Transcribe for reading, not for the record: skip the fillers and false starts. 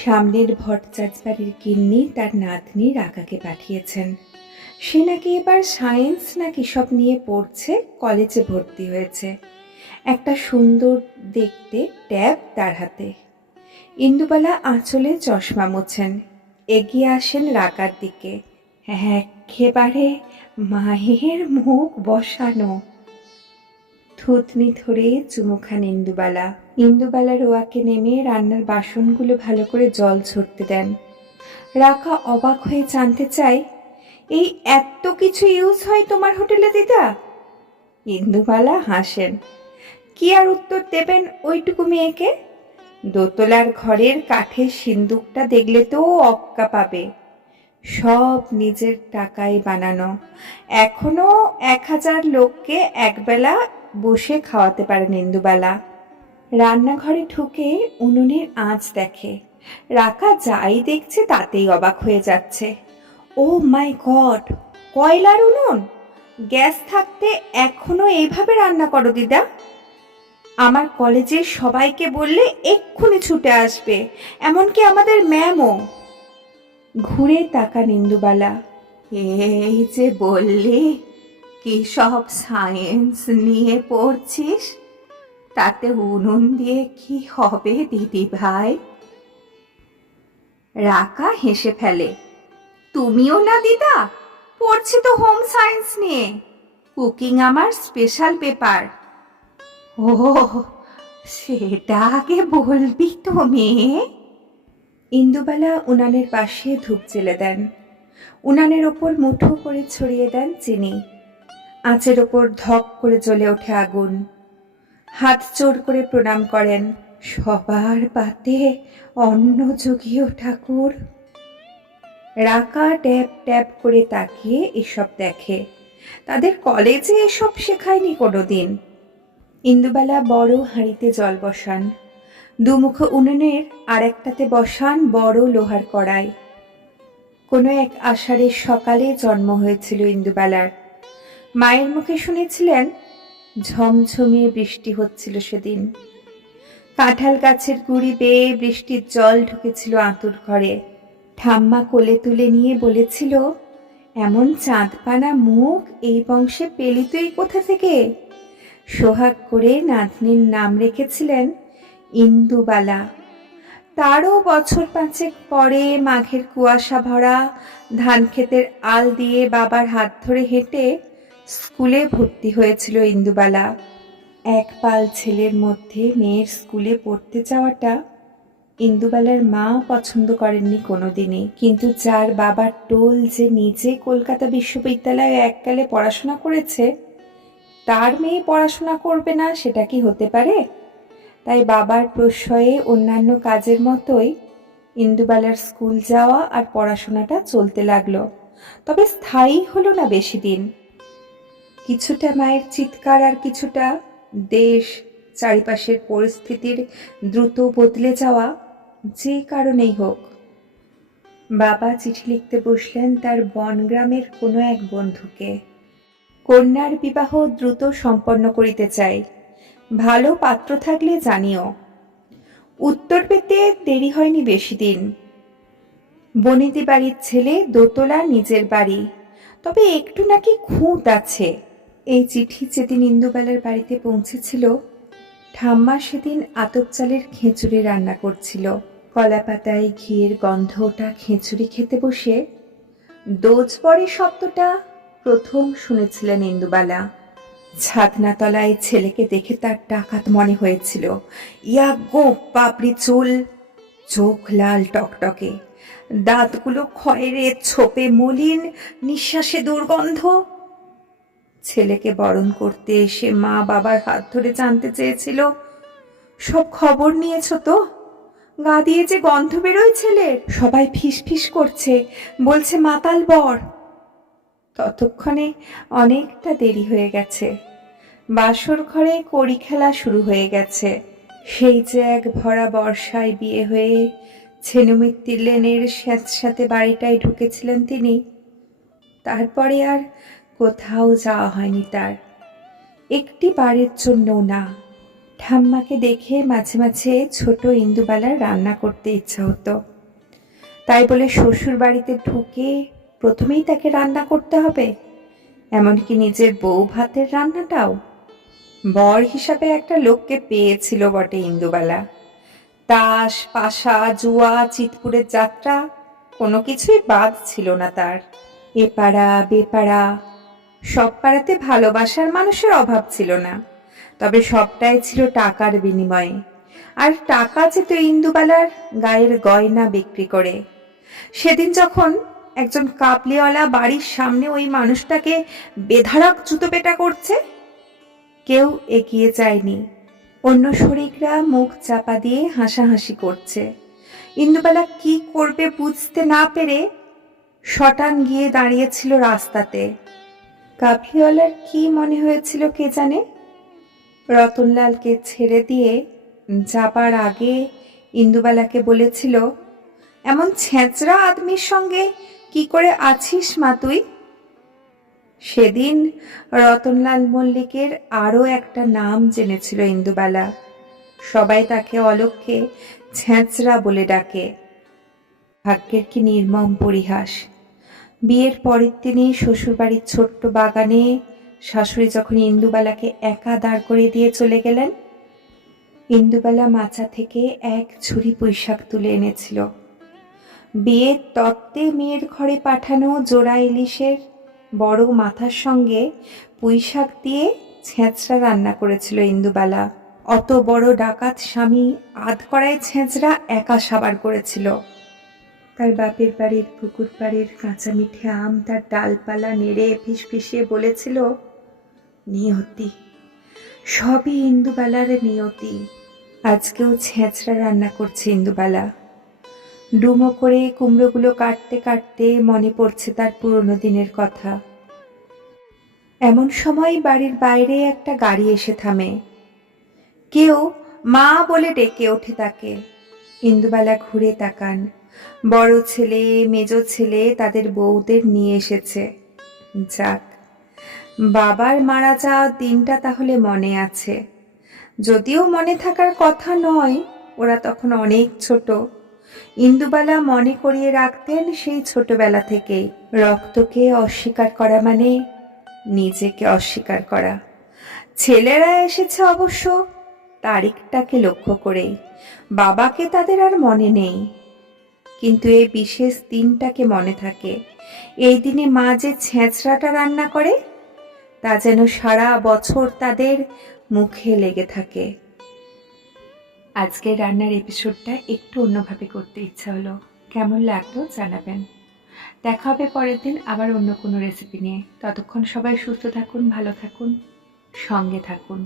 সামনের ভট্টাচার্য বাড়ির গিন্নি তার নাতনি রাকাকে পাঠিয়েছেন। সে নাকি এবার সায়েন্স নাকি সব নিয়ে পড়ছে, কলেজে ভর্তি হয়েছে। একটা সুন্দর দেখতে ট্যাব তার হাতে। ইন্দুবালা আঁচলে চশমা মোছেন, এগিয়ে আসেন রাকার দিকে। একেবারে মায়ের মুখ বসানো। থুতনি ধরে চুমু খান ইন্দুবালা। ইন্দুবালা রোয়াকে নেমে রান্নার বাসনগুলো ভালো করে জল ঝরতে দেন। রাকা অবাক হয়ে জানতে চায়, এই এত কিছু ইউজ হয় তোমার হোটেলে দিদা? ইন্দুবালা হাসেন। কি আর উত্তর দেবেন ওইটুকু মেয়েকে? দোতলার ঘরের কাঠের সিন্দুকটা দেখলে তো অক্কা পাবে। সব নিজের টাকায় বানানো। এখনো 1000 লোককে একবেলা বসে খাওয়াতে পারেন ইন্দুবালা। রান্নাঘরে ঢুকে উনুনের আঁচ দেখে। রাকা যাই দেখছে তাতেই অবাক হয়ে যাচ্ছে। ও মাই গড, কয়লার উনুন! গ্যাস থাকতে এখনো এইভাবে রান্না করো দিদা? আমার কলেজের সবাইকে বললে এক্ষুনি ছুটে আসবে, এমনকি আমাদের ম্যামও। ঘুরে তাকান ইন্দুবালা। এই যে বললি কি সব সায়েন্স নিয়ে পড়ছিস, তাতে উনুন দিয়ে কি হবে দিদি ভাই? রাকা হেসে ফেলে। তুমিও না দিদা? পড়ছি তো হোম সায়েন্স নিয়ে, কুকিং আমার স্পেশাল পেপার। ও, সেটা আগে বলবি তো মেয়ে। ইন্দুবালা উনানের পাশে ধূপ জ্বেলে দেন। উনানের ওপর মুঠো করে ছড়িয়ে দেন চিনি। আঁচের ওপর ধক করে জ্বলে ওঠে আগুন। হাত জোড় করে প্রণাম করেন। সবার পাতে অন্ন জুগিও ঠাকুর। রাকা ট্যাপ ট্যাপ করে তাকিয়ে এসব দেখে। তাদের কলেজে এসব শেখায়নি কোনোদিন। ইন্দুবালা বড় হাঁড়িতে জল বসান। দুমুখ উনুনের আর একটাতে বসান বড় লোহার কড়াই। কোনো এক আষাঢ়ের সকালে জন্ম হয়েছিল ইন্দুবালার। মায়ের মুখে শুনেছিলেন ঝমঝমিয়ে বৃষ্টি হচ্ছিল সেদিন। কাঁঠাল গাছের গুঁড়ি বেয়ে বৃষ্টির জল ঢুকেছিল আঁতুর ঘরে। ঠাম্মা কোলে তুলে নিয়ে বলেছিল, এমন চাঁদপানা মুখ এই বংশে পেলি তুই কোথা থেকে? সোহাগ করে নাতনির নাম রেখেছিলেন ইন্দুবালা। তারও বছর 5 পরে মাঘের কুয়াশা ভরা ধান ক্ষেতের আল দিয়ে বাবার হাত ধরে হেঁটে স্কুলে ভর্তি হয়েছিল ইন্দুবালা। এক পাল ছেলের মধ্যে মেয়ের স্কুলে পড়তে যাওয়াটা ইন্দুবালার মা পছন্দ করেননি কোনোদিনই। কিন্তু যার বাবার টোল যে নিজে কলকাতা বিশ্ববিদ্যালয়ে এককালে পড়াশোনা করেছে, তার মেয়ে পড়াশোনা করবে না সেটা কি হতে পারে? তাই বাবার প্রশ্রয়ে অন্যান্য কাজের মতোই ইন্দুবালার স্কুল যাওয়া আর পড়াশোনাটা চলতে লাগলো। তবে স্থায়ী হলো না বেশি দিন। কিছুটা মায়ের চিৎকার আর কিছুটা দেশ চারিপাশের পরিস্থিতির দ্রুত বদলে যাওয়া, যে কারণেই হোক, বাবা চিঠি লিখতে বসলেন তার বনগ্রামের কোনো এক বন্ধুকে। কন্যার বিবাহ দ্রুত সম্পন্ন করিতে চাই, ভালো পাত্র থাকলে জানিও। উত্তর পেতে দেরি হয়নি বেশি দিন। বনিদি বাড়ির ছেলে, দোতলা নিজের বাড়ি, তবে একটু নাকি খুঁত আছে। এই চিঠি যেদিন ইন্দুবালার বাড়িতে পৌঁছেছিল, ঠাম্মা সেদিন আতপ চালের খিচুড়ি রান্না করছিল। কলা পাতায় ঘিয়ের গন্ধ ওঠা খিচুড়ি খেতে বসে দোজ পড়ে শব্দটা প্রথম শুনেছিলেন ইন্দুবালা। ছাদনাতলায় ছেলেকে দেখে তার ডাকাত মনে হয়েছিল। ইয়া গো পাপড়ি চুল, চোখ লাল টকটকে, দাঁতগুলো খয়েরে ছোপে মলিন, নিঃশ্বাসে দুর্গন্ধ। ছেলেকে বরণ করতে এসে মা বাবার হাত ধরে জানতে চেয়েছিল, সব খবর নিয়েছ তো? গা দিয়ে যে গন্ধ বেরোয় ছেলের, সবাই ফিস ফিস করছে, বলছে মাতাল বর। ততক্ষণে অনেকটা দেরি হয়ে গেছে। বাসর ঘরে কড়ি খেলা শুরু হয়ে গেছে। সেই যে এক ভরা বর্ষায় বিয়ে হয়ে ছেনুমিত্তির লেনের স্যাঁতস্যাঁতে বাড়িটায় ঢুকেছিলেন তিনি, তারপরে আর কোথাও যাওয়া হয়নি তার, একটি বারের জন্যও না। ঠাম্মাকে দেখে মাঝে মাঝে ছোট ইন্দুবালার রান্না করতে ইচ্ছা হতো। তাই বলে শ্বশুর বাড়িতে ঢুকে প্রথমেই তাকে রান্না করতে হবে, এমনকি নিজের বউ ভাতের রান্নাটাও। বর হিসাবে একটা লোককে পেয়েছিল বটে ইন্দুবালা। তাস পাশা জুয়া চিতপুরের যাত্রা কোনো কিছুই বাদ ছিল না তার। এপাড়া বেপাড়া সব পাড়াতে ভালোবাসার মানুষের অভাব ছিল না, তবে সবটাই ছিল টাকার বিনিময়ে। আর টাকা যেত ইন্দুবালার গায়ের গয়না বিক্রি করে। সেদিন যখন একজন কাবলিওয়ালা বাড়ির সামনে ওই মানুষটাকে বেধড়ক জুতোপেটা করছে, কেউ এগিয়ে যায়নি। অন্য শরিকরা মুখ চাপা দিয়ে হাসাহাসি করছে। ইন্দুবালা কি করবে বুঝতে না পেরে শটান গিয়ে দাঁড়িয়েছিল রাস্তাতে। কাবলিওয়ালার কি মনে হয়েছিল কে জানে, রতনলালকে ছেড়ে দিয়ে যাবার আগে ইন্দুবালাকে বলেছিল, এমন ছেঁচড়া আদমির সঙ্গে কি করে আছিস মা তুই? সেদিন রতনলাল মল্লিকের আরও একটা নাম জেনেছিল ইন্দুবালা। সবাই তাকে অলক্ষ্যে ছেঁচড়া বলে ডাকে। ভাগ্যের কি নির্মম পরিহাস! বিয়ের পরের দিনই শ্বশুরবাড়ির ছোট্ট বাগানে শাশুড়ি যখন ইন্দুবালাকে একা দাঁড় করিয়ে দিয়ে চলে গেলেন, ইন্দুবালা মাচা থেকে এক ঝুড়ি পুঁইশাক তুলে এনেছিল। বিয়ের তত্ত্বে মেয়ের ঘরে পাঠানো জোড়া ইলিশের বড় মাথার সঙ্গে পুঁইশাক দিয়ে ছেঁচড়া রান্না করেছিল ইন্দুবালা। অত বড় ডাকাত স্বামী আধ কড়াই ছেঁচড়া একা সাবার করেছিল। তার বাপের বাড়ির পুকুর বাড়ির কাঁচা মিঠে আম তার ডালপালা নেড়ে ফিসফিসিয়ে বলেছিল, নিয়তি, সবই ইন্দুবালার নিয়তি। আজকেও ছেঁচড়া রান্না করছে ইন্দুবালা। ডুমো করে কুমড়োগুলো কাটতে কাটতে মনে পড়ছে তার পুরনো দিনের কথা। এমন সময় বাড়ির বাইরে একটা গাড়ি এসে থামে। কেউ মা বলে ডেকে ওঠে তাকে। ইন্দুবালা ঘুরে তাকান। বড় ছেলে মেজ ছেলে তাদের বউদের নিয়ে এসেছে। যাক, বাবার মারা যাওয়া দিনটা তাহলে মনে আছে, যদিও মনে থাকার কথা নয়, ওরা তখন অনেক ছোট। ইন্দুবালা মনে করিয়ে রাখতেন সেই ছোটবেলা থেকেই, রক্তকে অস্বীকার করা মানে নিজেকে অস্বীকার করা। ছেলেরা এসেছে অবশ্য তারিখটাকে লক্ষ্য করেই, বাবাকে তাদের আর মনে নেই, কিন্তু এই বিশেষ দিনটাকে মনে থাকে। এই দিনে মা যে ছেঁচড়াটা রান্না করে তা যেন সারা বছর তাদের মুখে লেগে থাকে। আজকের রান্নার এপিসোডটা একটু অন্যভাবে করতে ইচ্ছা হলো। কেমন লাগলো জানাবেন। দেখা হবে পরের দিন আবার অন্য কোনো রেসিপি নিয়ে। ততক্ষণ সবাই সুস্থ থাকুন, ভালো থাকুন, সঙ্গে থাকুন।